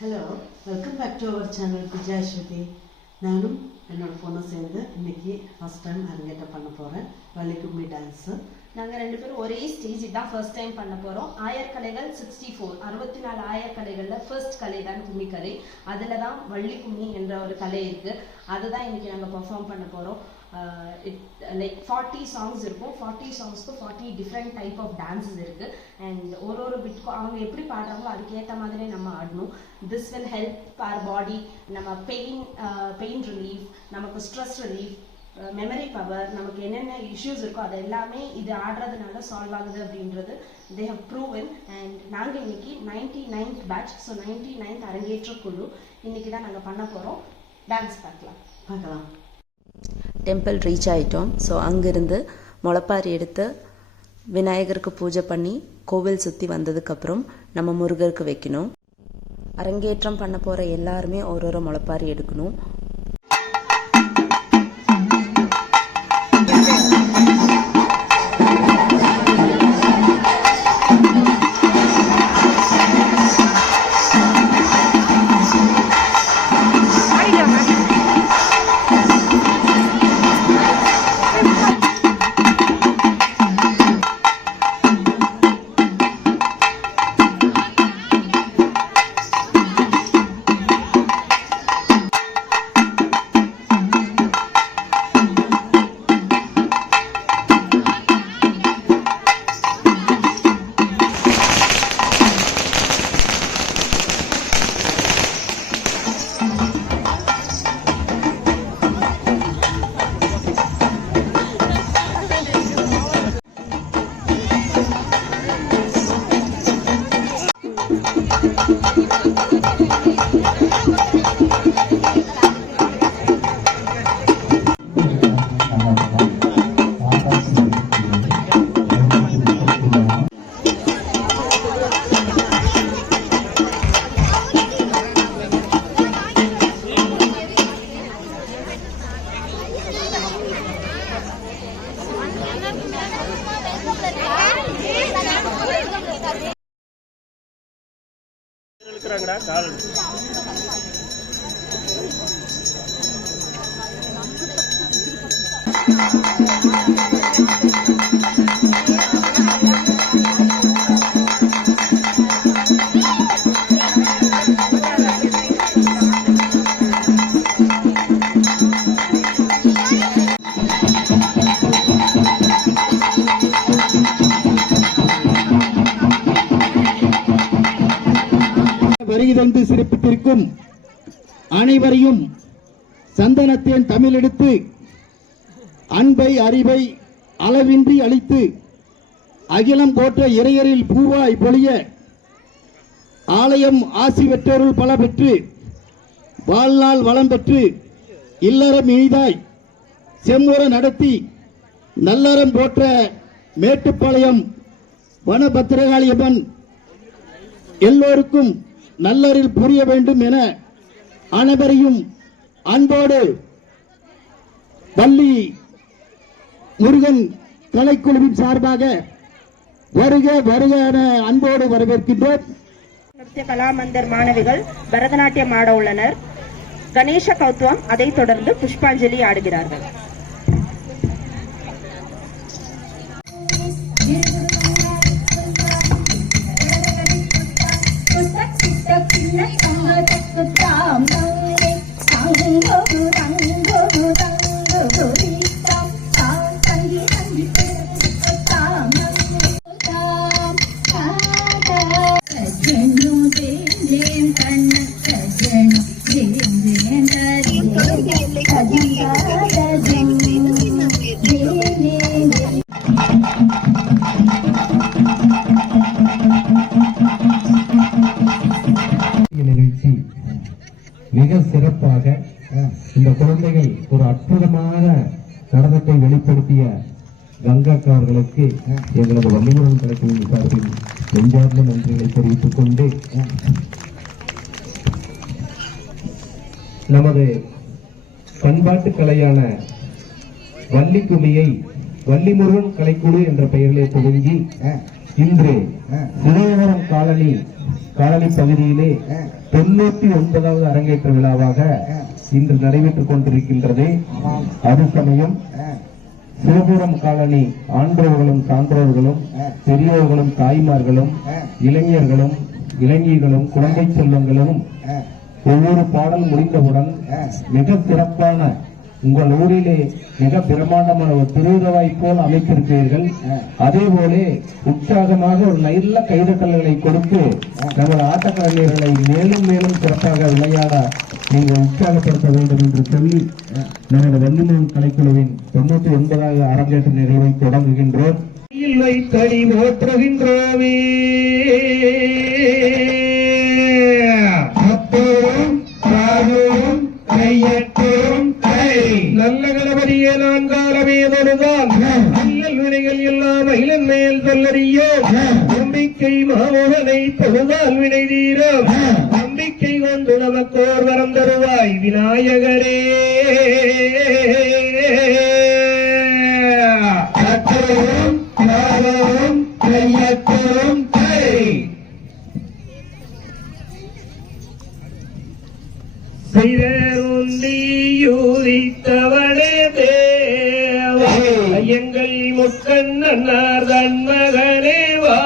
Hello, welcome back to our channel Vijayaswathi. நானும் என்னோட பொண்ணும் சேர்ந்து இன்னைக்கு ஃபர்ஸ்ட் டைம் அரங்கேற்றம் பண்ண போகிறேன். வள்ளிக்கும்மி டான்ஸு. நாங்கள் ரெண்டு பேரும் ஒரே ஸ்டேஜ் தான் ஃபர்ஸ்ட் டைம் பண்ண போகிறோம். ஆயர்கலைகள் 64 ஆயர்கலைகளில் ஃபர்ஸ்ட் கலை தான் கும்மி கலை. அதில் தான் வள்ளி கும்மி என்ற ஒரு கலை இருக்குது. அதுதான் இன்னைக்கு நாங்கள் பர்ஃபார்ம் பண்ண போகிறோம். லைக் 40 சாங்ஸ் இருக்கும். 40 சாங்ஸ்க்கு 40 டிஃப்ரெண்ட் டைப் ஆஃப் டான்ஸஸ் இருக்குது. அண்ட் ஒரு பிட்க்கும் அவங்க எப்படி பாடுறாங்களோ அதுக்கேற்ற மாதிரி நம்ம ஆடணும். திஸ் வில் ஹெல்ப் அவர் பாடி. நம்ம பெயின் ரிலீஃப், நமக்கு ஸ்ட்ரெஸ் ரிலீஃப், மெமரி பவர், நமக்கு என்னென்ன இஷ்யூஸ் இருக்கோ அது எல்லாமே இது ஆடுறதுனால சால்வ் ஆகுது அப்படின்றது தே ஹவ் ப்ரூவன். அண்ட் நாங்கள் இன்னைக்கு 99th பேட்ச், ஸோ 99th அரங்கேற்ற குழு இன்னைக்கு தான் நாங்கள் பண்ண போகிறோம். டான்ஸ் பார்க்கலாம். டெம்பிள் ரீச் ஆகிட்டோம். ஸோ அங்கேருந்து முளைப்பாரி எடுத்து விநாயகருக்கு பூஜை பண்ணி கோவில் சுற்றி வந்ததுக்கப்புறம் நம்ம முருகருக்கு வைக்கணும். அரங்கேற்றம் பண்ண போகிற எல்லாருமே ஒரு முளைப்பாரி எடுக்கணும். வருகை சிறப்பித்திருக்கும் அனைவரையும் சந்தனத்தேன் தமிழ் எடுத்து அன்பை அறிவை அளவின்றி அளித்து அகிலம் போற்ற இறையரில் பூவாய் பொழிய ஆலயம் ஆசி பெற்றோருள் பல பெற்று வாழ்நாள் வளம் பெற்று இல்லறம் இனிதாய் செம்முற நடத்தி நல்லறம் போற்ற மேட்டுப்பாளையம் வனபத்திரகாளியம்மன் எல்லோருக்கும் நல்லறில் புரிய வேண்டும் என அனைவரையும் அன்போடு வள்ளி முருகன் கலைக்குழுவின் சார்பாக வருக வருக என அன்போடு வரவேற்கின்றோம். நிருத்ய கலாமந்தர் மாணவிகள் பரதநாட்டியம் ஆட உள்ளனர். கணேச கௌத்வம், அதைத் தொடர்ந்து புஷ்பாஞ்சலி ஆடுகிறார்கள். மிக சிறப்பாக இந்த குழந்தைகள் ஒரு அற்புதமான நடனத்தை வெளிப்படுத்திய கங்காக்கா அவர்களுக்கு எங்களது வள்ளிமுருகன் கலைக்குழுவின் சார்பில் நெஞ்சார்ந்த நன்றிகளை தெரிவித்துக் கொண்டு நமது பண்பாட்டு கலையான வள்ளி கும்மியை வள்ளிமுருகன் கலைக்குழு என்ற பெயரிலே துவங்கி இன்று இளையவரம் காலனி காலனி பகுதியிலே 99வது அரங்கேற்ற விழாவாக இன்று நடைபெற்றுக் கொண்டிருக்கின்றது. அது சமயம் சிவபுரம் காலனி ஆன்றோர்களும் சான்றோர்களும் பெரியோர்களும் தாய்மார்களும் இளைஞர்களும் இளைஞர்களும் குழந்தை செல்வங்களும் ஒவ்வொரு பாடல் முடிந்தவுடன் மிக சிறப்பான உங்கள் ஊரிலே மிக பிரமாண்டமான ஒரு திருவிழாவை போல் அமைத்திருக்கிறீர்கள். அதே போல உற்சாகமாக ஒரு நல்ல கைதட்டல்களை கொடுத்து நமது ஆட்டக்கலைஞர்களை மேலும் மேலும் சிறப்பாக விளையாட நீங்கள் உற்சாகப்படுத்த வேண்டும் என்று சொல்லி நமது வள்ளிமூன் கலைக்குழுவின் 99வது அரங்கேற்ற நிகழ்வை தொடங்குகின்றோம். தடி போற்றுகின்றோமே கையற்றோம் நல்ல கணபதியே நான் காலமே தொழுதான் அல்லல் வினைகள் எல்லாம் அகிலன் மேல் சொல்லறியோ நம்பிக்கை மாமோகனை தொழுதால் வினை தீரும் நம்பிக்கை கொண்டு நமக்கோர் வரம் தருவாய் விநாயகரே. கற்றோம் காலோம் கையற்றோம் செய்தூரித்தவனே தேவா எங்கள் முக்கண்ணனார் தன்மகனே வா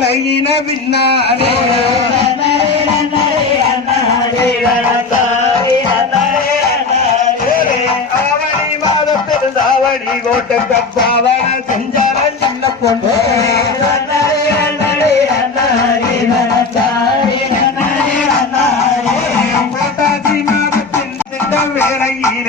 பழகின பின்னாலே ஆவணி மாதத்தில் தாவணி கோட்டை பாவன செஞ்சார சின்ன பொண்ணு புரட்டாசி மாதத்தில் திட்டம் வேலையில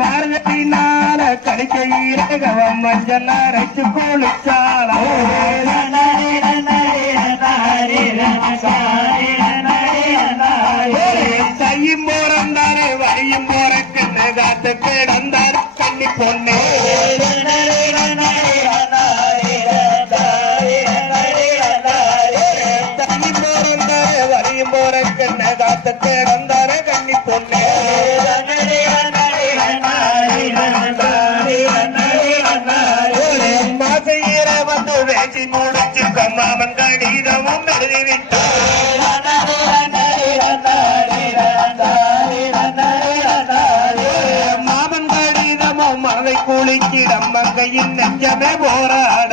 மார்கத்தினால கடிக்கையிலகவம் மஞ்சள் அரைச்சு குளிச்சால தையும் போறந்தாரு வழியும் போறக்கு காத்து கிடந்தாரு கண்ணி பொண்ணு காத்த கிடந்தார கண்ணி பொண்ணு மாசையில வந்து வேசி முடிச்சு கம்மாமன் கடிதமும் எழுதிவிட்டார் மாமன் கடிதமும் மனதை குளிக்கிடம் மங்கையின் நெஞ்சமே போராட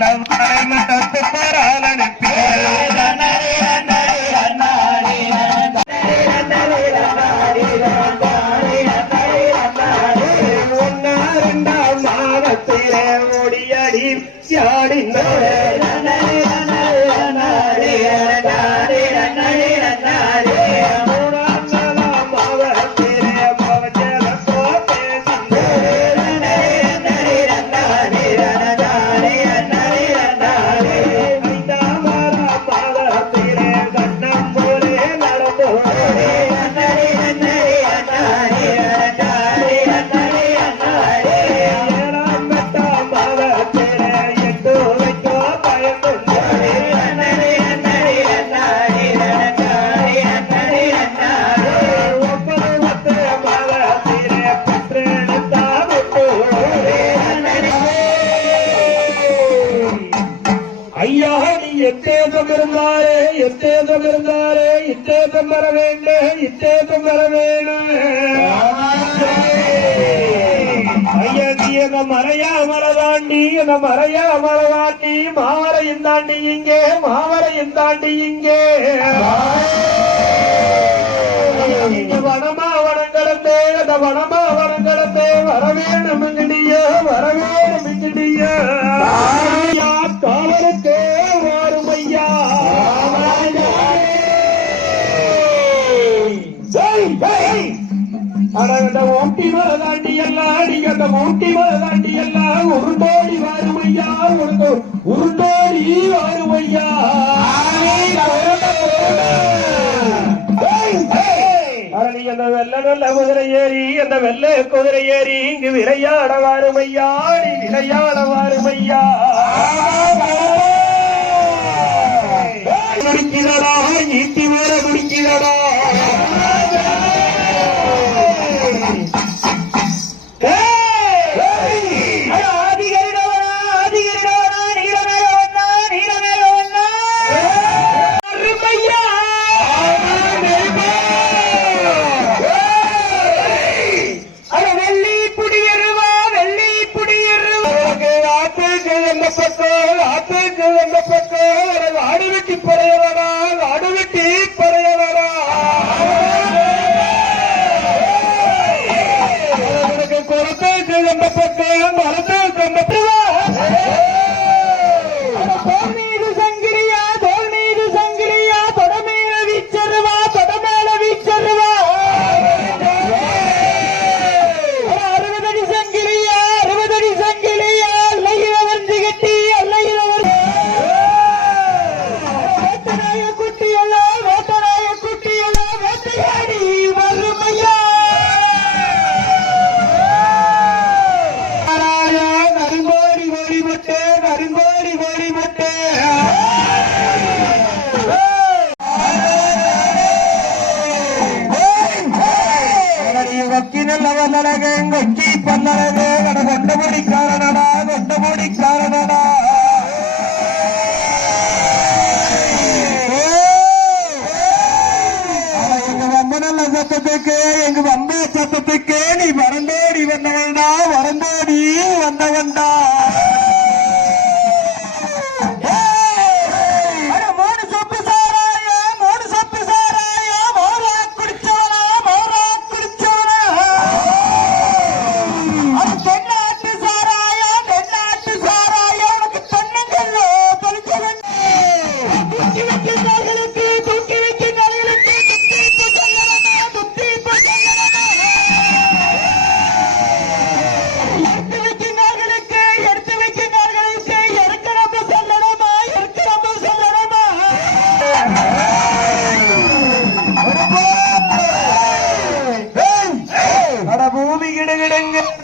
நல்லவரை மட்டத்து பாரால் அனுப்பி ஒன்னாம் மாதத்திலே ஓடியடி யாடினாரே ஐயா நீ எத்தேதம் இருந்தாரே இத்தேதம் வர வேண்டும் இத்தேதம் வர வேணும் ஐயா நீ எங்க மறையா மரதாண்டி மாவரையும் தாண்டி இங்கே நீங்க வனமா வனங்களந்தே அந்த வனமா வனங்களந்தே வரவேணும் இங்கடியா காவலுக்கே வாரும் ஐயா அந்த ஓட்டி மலை தாண்டி எல்லாம் உருண்டோடி வாரும் ஐயா உருண்டோடி வாரும் ஐயா நீ அந்த நல்ல குதிரை ஏறி இங்கு விளையாட வாரும் ஐயா முடிக்கிறடா ஈட்டி மேல முடிக்கிறடா கொச்சி பல்லடே கொண்டமுடிக்காரனடா எங்க வம்பனல்ல சத்தத்துக்கு எங்க வம்பே சத்தத்துக்கு நீ வரந்தோடி வந்தவன்டா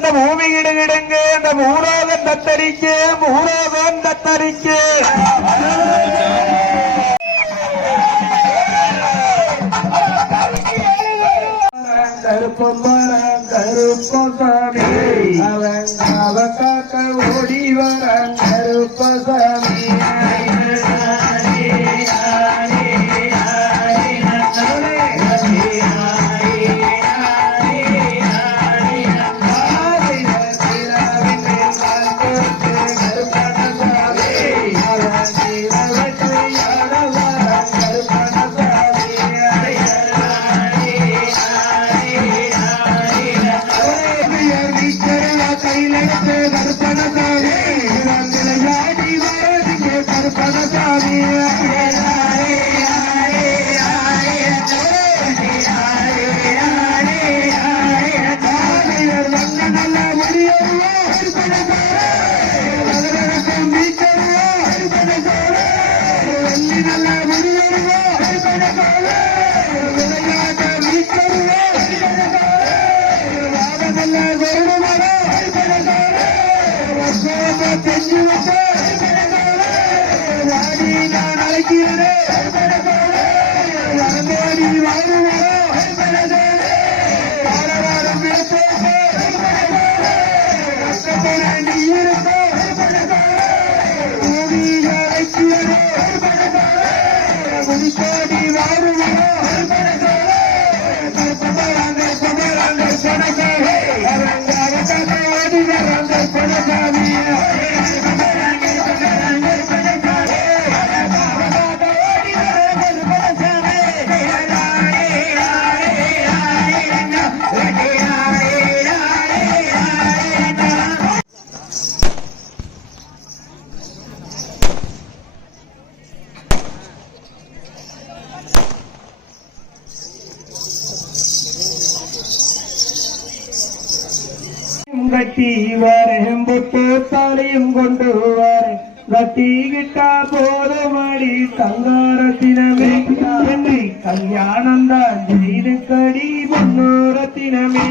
பூமி கிடுகிடுங்க அந்த மூராகம் தத்தரிக்கு கருப்பசாமி அவன் காக்க ஓடி வர கருப்பசாமி கருப்பசாமி கருப்பணசாமி நல்ல முடியவோ வெள்ளி நல்ல முடியவோ விளையாட்ட வீச்சருவோ நல்ல கருணமரோ செஞ்சு விட்டு வாடி நான் அழைக்கிறேன் வரந்தோடி வாழுவரோ வாரம் கஷ்டப்பட நீ இருக்கோ அழைக்கிறோ முடிக்கோடி வாழுவரோ கட்டி வரேன் பொட்டு தாலியும் கொண்டு வரேன் கட்டிக்கிட்டா போதுமடி தங்காரத்தினமே என்று கல்யாணம் தான் செய்து கடி பொன்னூரத்தினமே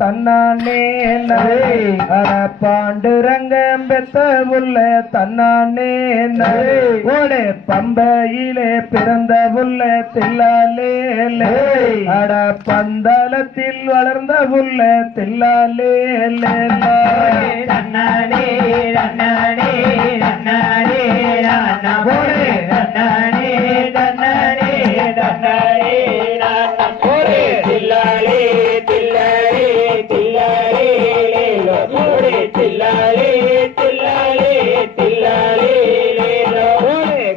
தன்னானே பாண்டுரங்கம் பெத்த புள்ள தன்னானே ஓடே பம்பையிலே பிறந்த புள்ள தில்லாலே அட பந்தளத்தில் வளர்ந்த புள்ள தில்லாலே தன்னானே தன்னானே தன்னானே ஓடே தன்னானே தன்னானே தன்னானே ஓடே தில்லாலே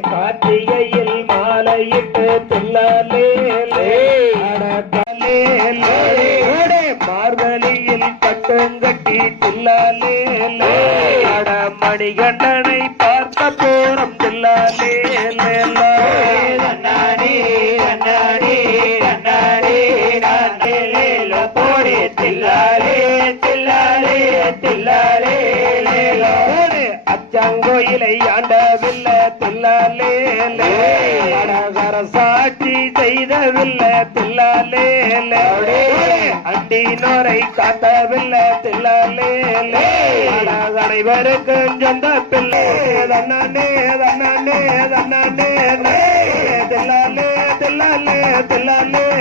கார்த்திகையில் மாலையிட்டு தில்லாலே மார்கழியில் கட்டுங்கட்டி தில்லாலே அட மணிகண்டனை பார்த்த போறம் தில்லாலே போடே தில்லாலே தில்லாலே தில்லாலே அச்சங்கோயிலை ஆண்டவில்ல தில்லாலே அழகர சாட்சி செய்தவில்ல தில்லாலே அண்டினோரை காத்தவில்ல தில்லாலே அனைவருக்கும் சொந்த பிள்ளை தன்னானே தன்னானே தன்னானே தில்லாலே தில்லாலே தில்லாலே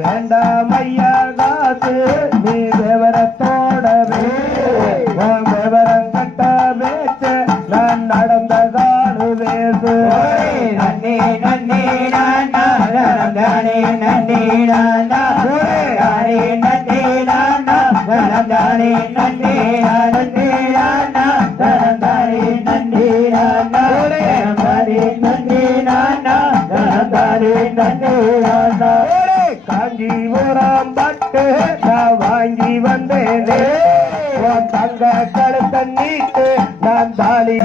வேண்டாம் ஐயா காசு நீ விவரத்தோட விவரம் கட்ட பேச்ச நான் நடந்த காடு வேசு நன்னே நன்னே தானே நன்னே நானா தானே நன்னே நானா தானே நன்னே நன்னே நானா தானே நன்னே நானா தானே நன்னே நானா தானே நன்னே நானா காஞ்சிபுரம் பட்டு நான் வாங்கி வந்தேனே தங்க கழுத்த நீட்டு நான் தாலி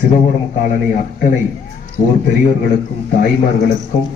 சிவபுரம் காலனி அத்தனை ஊர் பெரியோர்களுக்கும் தாய்மார்களுக்கும்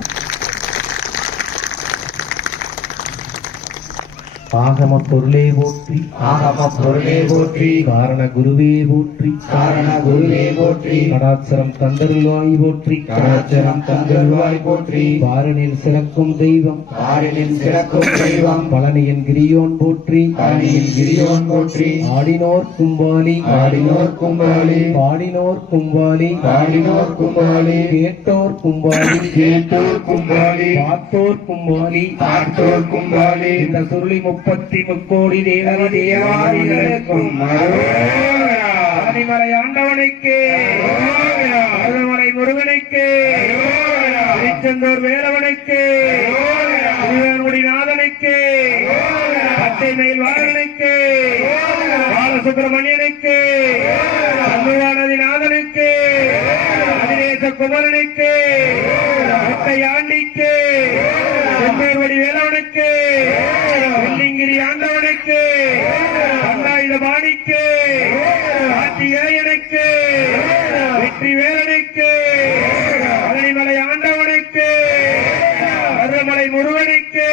ஆகம பொருளே போற்றி ஆகம பொருளே போற்றி காரண குருவே போற்றி காரண குருவே போற்றி கடாட்சரம் தந்தருள்வாய் போற்றி கடாட்சரம் தந்தருள்வாய் போற்றி பாரனில் சிறக்கும் தெய்வம் பாரனில் சிறக்கும் தெய்வம் பழனியின் கிரியோன் போற்றி பழனியின் கிரியோன் போற்றி ஆடினோர் கும்பாலி ஆடினோர் கும்பாலி பாடினோர் கும்பாலி பாடினோர் கும்பாலி கேட்டோர் கும்பாலி கேட்டோர் கும்பாலி பார்த்தோர் கும்பாலி பார்த்தோர் கும்பாலி இந்த சுருளி 30 கோடி தேவ தேவாதிகளுக்கும் மலை ஆண்டவனுக்கு மலை முருகனுக்கு திருச்செந்தூர் வேலவனுக்கு நாதனுக்கு பச்சை மேல் வாழனுக்கு பாலசுப்பிரமணியனுக்கு நாதனுக்கு அதிநேச குமரனுக்கு ஆண்டிக்கு செம்பேர்வடி வேலவனுக்கு வெள்ளிங்கிரி ஆண்டவனுக்கு அண்ணாயுதபாணிக்கு ஆத்தியேயனுக்கு வெற்றி வேலனுக்கு மலை ஆண்டவனுக்கு மதுரமலை முருகனுக்கு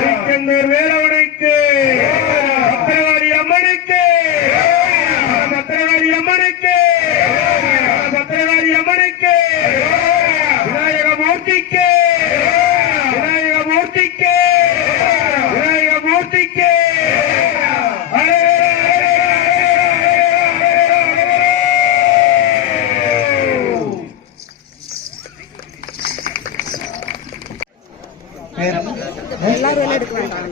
திருச்செந்தூர் வேலவனுக்கு பத்திரவாடி அம்மனுக்கு பத்திரவாடி அம்மனுக்கு பத்திரவாடி அம்மனுக்கு விநாயகமூர்த்திக்கு விநாயகமூர்த்திக்கு விநாயகமூர்த்திக்கு எல்லாரும் எடுக்க வேண்டாம்.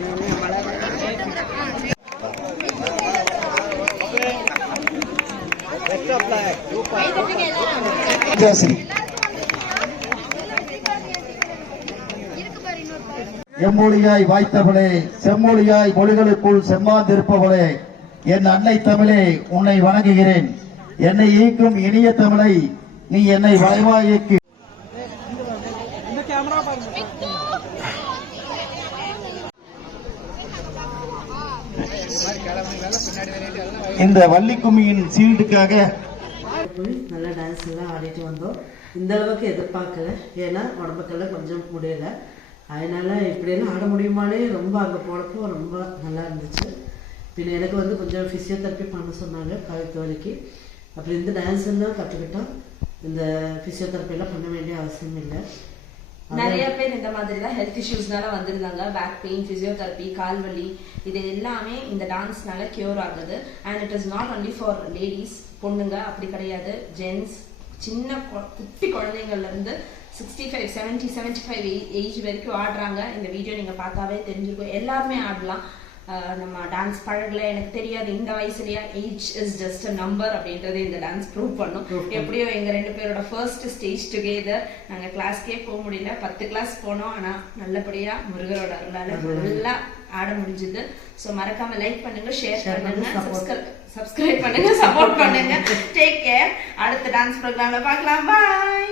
எம்மொழியாய் வாய்த்தவளே செம்மொழியாய் மொழிகளுக்குள் செம்மாந்திருப்பவளே என் அன்னை தமிழே உன்னை வணங்குகிறேன். என்னை ஈக்கும் இனிய தமிழை நீ என்னை வளைவாய்க்கு இந்த வள்ளிக்கும்மியின் சீல்டுக்காக நல்ல டான்ஸ் எல்லாம் ஆடிட்டு வந்தோம். இந்த அளவுக்கு எதிர்பார்க்கல, ஏன்னா உடம்புக்கெல்லாம் கொஞ்சம் முடியல. அதனால இப்படியெல்லாம் ஆட முடியுமானே ரொம்ப அங்கே போனப்போ ரொம்ப நல்லா இருந்துச்சு. பின்ன எனக்கு வந்து கொஞ்சம் ஃபிசியோதெரப்பி பண்ண சொன்னாங்க கழுத்து வலிக்கு. அப்புறம் இந்த டான்ஸ் எல்லாம் கற்றுக்கிட்டோம். இந்த ஃபிசியோதெரப்பிலாம் பண்ண வேண்டிய அவசியம் இல்லை. நிறைய பேர் இந்த மாதிரி தான் ஹெல்த் இஷ்யூஸ்னால வந்திருந்தாங்க. பேக் பெயின், பிசியோதெரப்பி, கால் வலி, இது எல்லாமே இந்த டான்ஸ்னால கியூர் ஆகுது. And it is not only for ladies, பொண்ணுங்க அப்படி கிடையாது, ஜென்ஸ், சின்ன குட்டி குழந்தைங்கள்ல இருந்து 65 70 75 ஏஜ் வரைக்கும் ஆடுறாங்க. இந்த வீடியோ நீங்கள் பார்த்தாவே தெரிஞ்சிருக்கும். எல்லாருமே ஆடலாம். நம்ம டான்ஸ் பழகல, எனக்கு தெரியாது இந்த வயசுலயா, age is just a number அப்படின்றது இந்த டான்ஸ் ப்ரூவ் பண்ணும். எப்படியோ எங்கள் 2 பேரோட ஃபர்ஸ்ட் ஸ்டேஜ் டுகெதர். நாங்கள் கிளாஸ்க்கே போக முடியல, 10 கிளாஸ் போனோம். ஆனால் நல்லபடியாக முருகரோட அருளால நல்லா ஆட முடிஞ்சுது. ஸோ மறக்காம லைக் பண்ணுங்க, ஷேர் பண்ணுங்க, சப்ஸ்கிரைப் பண்ணுங்க, சப்போர்ட் பண்ணுங்க. Take care. அடுத்த டான்ஸ் ப்ரோக்ராம்ல பார்க்கலாம். பாய்.